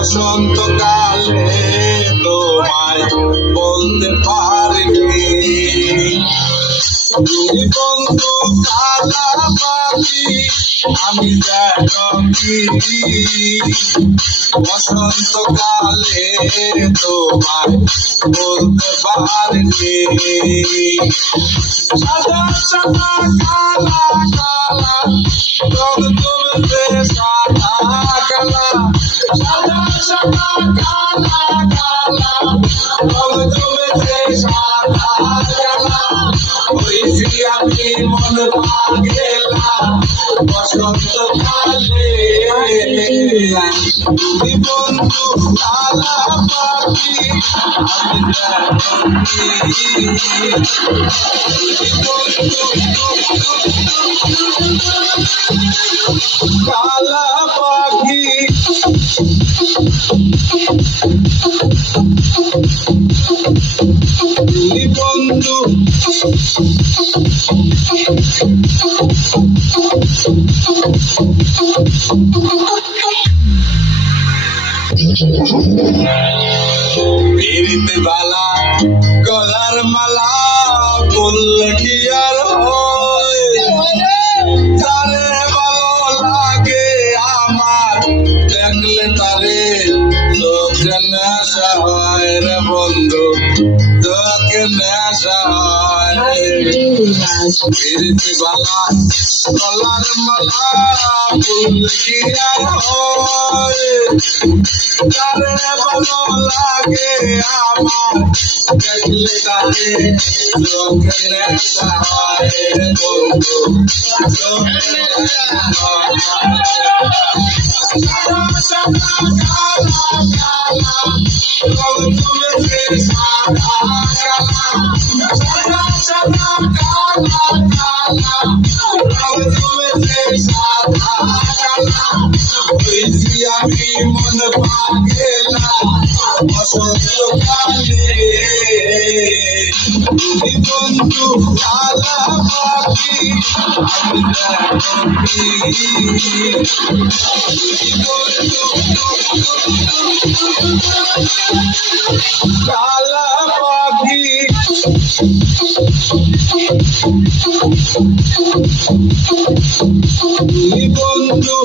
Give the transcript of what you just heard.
বসন্তকালে তোমায় বলতে পারিনি তুমি বন্ধু কালা পাখি আমি দেখি বসন্তকালে তোমায় বলতে পারিনি সাদা সাদা কালা কালা রং তুমতে সাদা কালা সাদা সাদা কালা কালা রং তুমতে সাদা কালা হইছি আমি মন পাগেলা বসন্তকালে তুমি বন্ধু কালা পাখি আমি কালা পাখি তুমি বন্ধু পিরিতে বালা গলার মালা বললে কি আর হয় তারে ভালো লাগে আমার দেখলে তারে চোখে নেশা হয় রে বন্ধু চোখে নেশা হয় পিরিতে বালা গলার মালা বললে কি আর হয় তারে ভালো লাগে আমার দেখলে তারে চোখে নেশা হয় রে বন্ধু চোখে নেশা হয় সাদা সাদা কালা কালা রং তুমতে সাদা কালা সাদা সাদা কালা কালা রং তুমতে সাদা কালা হইছি আমি মন পাগেলা বসন্তকালে তুমি বন্ধু কালা পাখি আমি দেখি কালা পাখি তুমি বন্ধু